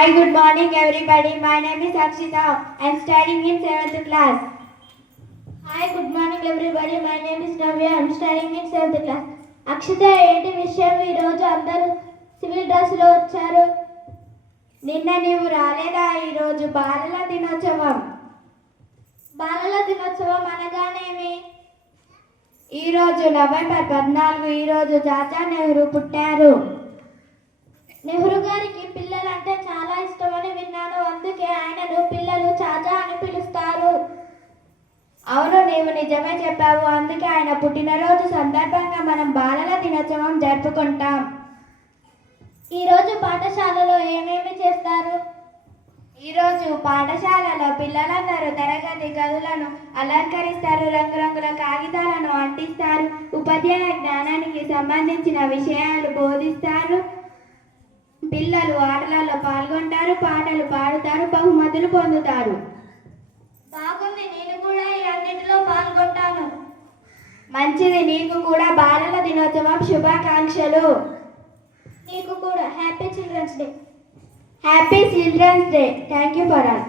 Hi, good morning everybody. My name is Akshita. I am studying in 7th class. Hi, good morning everybody. My name is Navya. I am studying in 7th class. Akshita ఏంటి విషయం ఈరోజు అందరూ civil డ్రెస్లో వచ్చారు? నిన్న నీవు రాలేదా? ఈరోజు బాలల దినోత్సవం. బాలల దినోత్సవం అనగానేమి? ఈరోజు నవంబర్ 14. ఈరోజు చాచా నెహ్రూ పుట్టారు. నెహ్రూ గారికి పిల్లలంటే చాలా ఇష్టమని విన్నాను. అందుకే ఆయనను పిల్లలు చాచా అని పిలుస్తారు. అవును, నీవు నిజమే చెప్పావు. అందుకే ఆయన పుట్టినరోజు సందర్భంగా మనం బాలల దినోత్సవం జరుపుకుంటాం. ఈరోజు పాఠశాలలో ఏమేమి చేస్తారు? ఈరోజు పాఠశాలలో పిల్లలందరూ తరగతి గదులను అలంకరిస్తారు, రంగురంగుల కాగితాలను అంటిస్తారు, ఉపాధ్యాయ జ్ఞానానికి సంబంధించిన విషయాలు బోధిస్తారు, పిల్లలు ఆటలలో పాల్గొంటారు, పాటలు పాడుతారు, బహుమతులు పొందుతారు. బాగుంది, నేను కూడా ఈ అన్నిటిలో పాల్గొంటాను. మంచిది, నీకు కూడా బాలల దినోత్సవం శుభాకాంక్షలు. నీకు కూడా happy children's day. Happy children's day. Thank you for all.